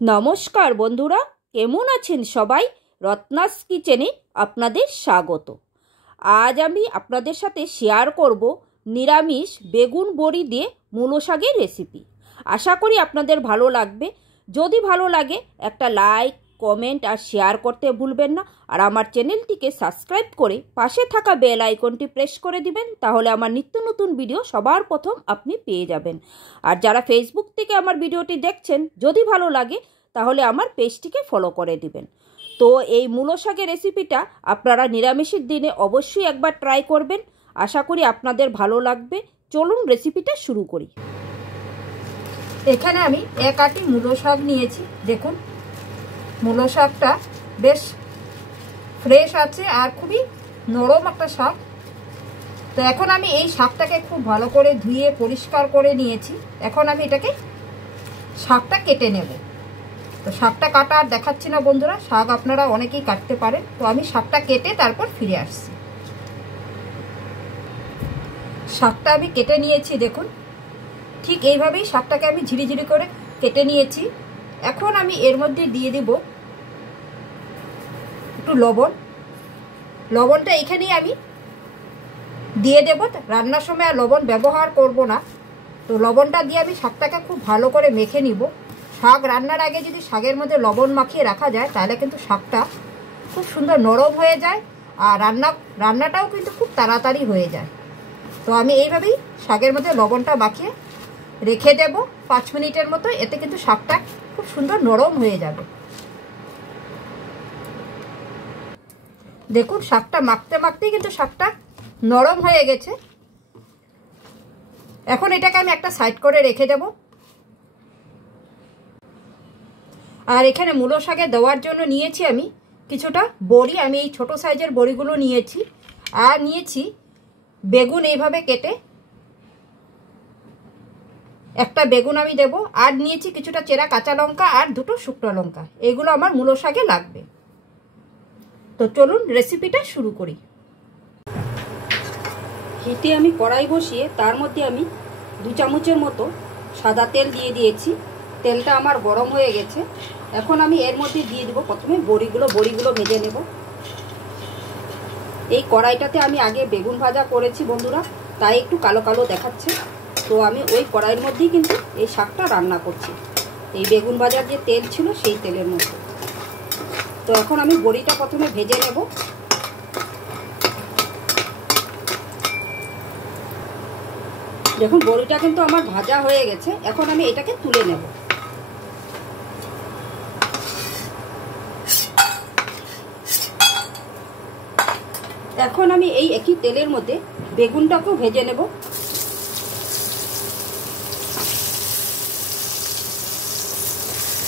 নমস্কার বন্ধুরা, কেমন আছেন সবাই? রত্নাস কিচেনে আপনাদের স্বাগত। আজ আমি আপনাদের সাথে শেয়ার করব নিরামিষ বেগুন বড়ি দিয়ে মূলো শাকের রেসিপি। আশা করি আপনাদের ভালো লাগবে। যদি ভালো লাগে একটা লাইক, কমেন্ট আর শেয়ার করতে ভুলবেন না। আর আমার চ্যানেলটিকে সাবস্ক্রাইব করে পাশে থাকা বেল আইকনটি প্রেস করে দিবেন, তাহলে আমার নিত্য নতুন ভিডিও সবার প্রথম আপনি পেয়ে যাবেন। আর যারা ফেসবুক থেকে আমার ভিডিওটি দেখছেন, যদি ভালো লাগে তাহলে আমার পেজটিকে ফলো করে দিবেন। তো এই মূলো শাকের রেসিপিটা আপনারা নিরামিষের দিনে অবশ্যই একবার ট্রাই করবেন। আশা করি আপনাদের ভালো লাগবে। চলুন রেসিপিটা শুরু করি। এখানে আমি এক আটি মূলো শাক নিয়েছি। দেখুন, মূলো শাকটা বেশ ফ্রেশ আছে আর খুবই নরম একটা শাক। তো এখন আমি এই শাকটাকে খুব ভালো করে ধুয়ে পরিষ্কার করে নিয়েছি। এখন আমি এটাকে শাকটা কেটে নেব। তো শাকটা কাটা আর দেখাচ্ছি না বন্ধুরা, শাক আপনারা অনেকেই কাটতে পারেন। তো আমি শাকটা কেটে তারপর ফিরে আসছি। শাকটা আমি কেটে নিয়েছি। দেখুন, ঠিক এইভাবেই শাকটাকে আমি ঝিরিঝিরি করে কেটে নিয়েছি। এখন আমি এর মধ্যে দিয়ে দেব একটু লবণ। লবণটা এখানেই আমি দিয়ে দেব, রান্নার সময় আর লবণ ব্যবহার করব না। তো লবণটা দিয়ে আমি শাকটাকে খুব ভালো করে মেখে নিব। শাক রান্নার আগে যদি শাকের মধ্যে লবণ মাখিয়ে রাখা যায় তাহলে কিন্তু শাকটা খুব সুন্দর নরম হয়ে যায় আর রান্নাটাও কিন্তু খুব তাড়াতাড়ি হয়ে যায়। তো আমি এইভাবেই শাকের মধ্যে লবণটা মাখিয়ে রেখে দেব 5 মিনিটের মতো। এতে কিন্তু শাকটা খুব সুন্দর নরম হয়ে যাবে। দেখুন, শাকটা মাখতে মাখতেই কিন্তু শাকটা নরম হয়ে গেছে। এখন এটাকে আমি একটা সাইড করে রেখে দেব। আর এখানে মূলো শাকে দেওয়ার জন্য নিয়েছি আমি কিছুটা বড়ি। আমি এই ছোট সাইজের বড়িগুলো নিয়েছি। আর নিয়েছি বেগুন এইভাবে কেটে, একটা বেগুন আমি দেব। আর নিয়েছি কিছুটা চেরা কাঁচা লঙ্কা আর দুটো শুকনো লঙ্কা। এগুলো আমার মূলো শাকে লাগবে। তো চলুন রেসিপিটা শুরু করি। হিটে আমি কড়াই বসিয়ে তার মধ্যে আমি 2 চামচের মতো সাদা তেল দিয়ে দিয়েছি। তেলটা আমার গরম হয়ে গেছে। এখন আমি এর মধ্যে দিয়ে দেব প্রথমে বড়িগুলো ভেজে নেব। এই কড়াইটাতে আমি আগে বেগুন ভাজা করেছি বন্ধুরা, তাই একটু কালো কালো দেখাচ্ছে। তো আমি ওই কড়াইয়ের মধ্যেই কিন্তু এই শাকটা রান্না করছি, এই বেগুন ভাজার যে তেল ছিল সেই তেলের মধ্যে। তো এখন আমি বড়িটা প্রথমে ভেজে নেব। দেখুন, বড়িটা কিন্তু আমার ভাজা হয়ে গেছে। এখন আমি এটাকে তুলে নেব। এখন আমি এই একই তেলের মধ্যে বেগুনটাকেও ভেজে নেব।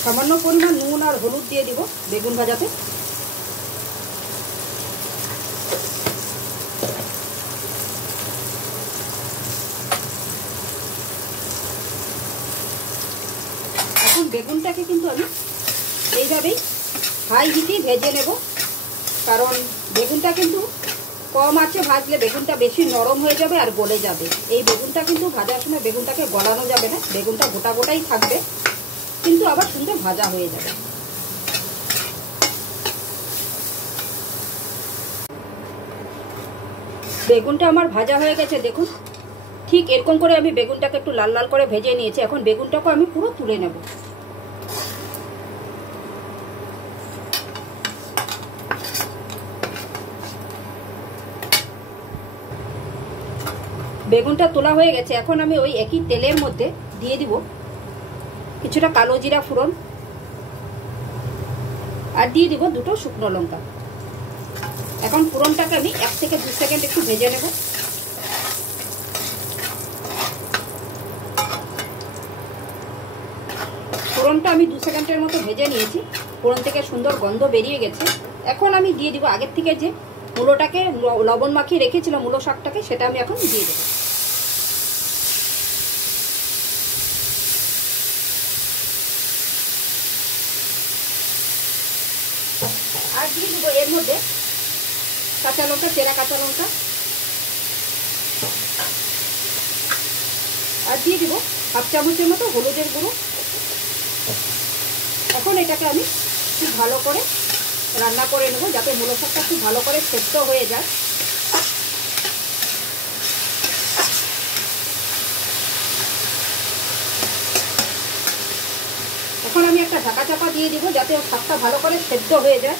সামান্য পরিমাণ নুন আর হলুদ দিয়ে দিব বেগুন ভাজাতে। এখন বেগুনটাকে কিন্তু আমি এইভাবেই হাই হিটেই ভেজে নেব, কারণ বেগুনটা কিন্তু কম আঁচে ভাজলে বেগুনটা বেশি নরম হয়ে যাবে আর গলে যাবে। এই বেগুনটা কিন্তু ভাজার সময় বেগুনটাকে গলানো যাবে না, বেগুনটা গোটা গোটাই থাকবে, কিন্তু আবার সুন্দর ভাজা হয়ে যাবে। বেগুনটা আমার ভাজা হয়ে গেছে। দেখুন, ঠিক এরকম করে আমি বেগুনটাকে একটু লাল লাল করে ভেজে নিয়েছি। এখন বেগুনটাকে আমি পুরো তুলে নেব। বেগুনটা তোলা হয়ে গেছে। এখন আমি ওই একই তেলের মধ্যে দিয়ে দিব কিছুটা কালো জিরা ফোড়ন আর দিয়ে দিব দুটো শুকনো লঙ্কা। এখন ফোড়নটাকে আমি 1 থেকে 2 সেকেন্ড একটু ভেজে নেব। ফোড়নটা আমি 2 সেকেন্ডের মতো ভেজে নিয়েছি। ফোড়ন থেকে সুন্দর গন্ধ বেরিয়ে গেছে। এখন আমি দিয়ে দিব আগের থেকে যে মূলোটাকে লবণ মাখিয়ে রেখেছিলাম, মূলো শাকটাকে, সেটা আমি এখন দিয়ে দেবো। আর দিয়ে দেবো এর মধ্যে কাঁচা লঙ্কা, চেরা কাঁচা লঙ্কা। আর দিয়ে দিব 1/2 চামচের মতো হলুদের গুঁড়ো। এখন এটাকে আমি খুব ভালো করে রান্না করে নেব, যাতে মূলো শাকটা খুব ভালো করে সেদ্ধ হয়ে যায়। এখন আমি একটা ঢাকা চাপা দিয়ে দিব, যাতে শাকটা ভালো করে সেদ্ধ হয়ে যায়।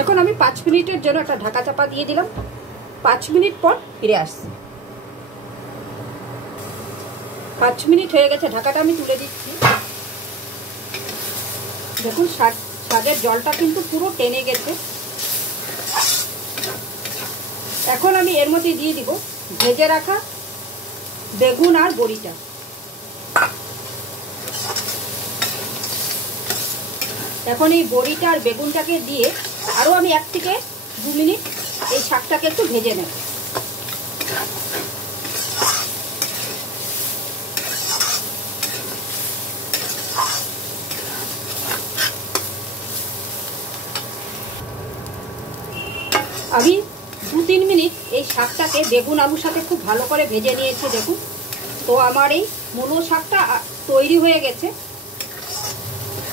এখন আমি 5 মিনিটের জন্য একটা ঢাকা চাপা দিয়ে দিলাম। 5 মিনিট পর ফিরে আসছি। 5 মিনিট হয়ে গেছে, ঢাকাটা আমি তুলে দিচ্ছি। দেখুন শাকের জলটা কিন্তু পুরো টেনে গেছে। এখন আমি এর মধ্যে দিয়ে দিব ভেজে রাখা বেগুন আর বড়িটা। এখন এই বড়িটা আর বেগুনটাকে দিয়ে আরও আমি 1 থেকে 2 মিনিট এই শাকটাকে একটু ভেজে নেব। আমি 2-3 মিনিট এই শাকটাকে বেগুন আলুর সাথে খুব ভালো করে ভেজে নিয়েছি। দেখুন, তো আমার এই মূলো শাকটা তৈরি হয়ে গেছে।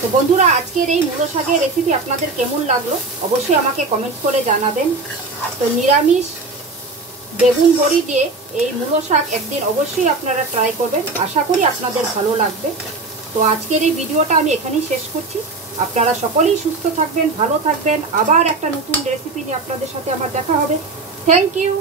তো বন্ধুরা, আজকের এই মূলো শাকের রেসিপি আপনাদের কেমন লাগলো অবশ্যই আমাকে কমেন্ট করে জানাবেন। তো নিরামিষ বেগুন বড়ি দিয়ে এই মূলো শাক একদিন অবশ্যই আপনারা ট্রাই করবেন, আশা করি আপনাদের ভালো লাগবে। তো আজকের এই ভিডিওটা আমি এখানেই শেষ করছি। আপনারা সকলেই সুস্থ থাকবেন, ভালো থাকবেন। আবার একটা নতুন রেসিপি নিয়ে আপনাদের সাথে আমার দেখা হবে। Thank you.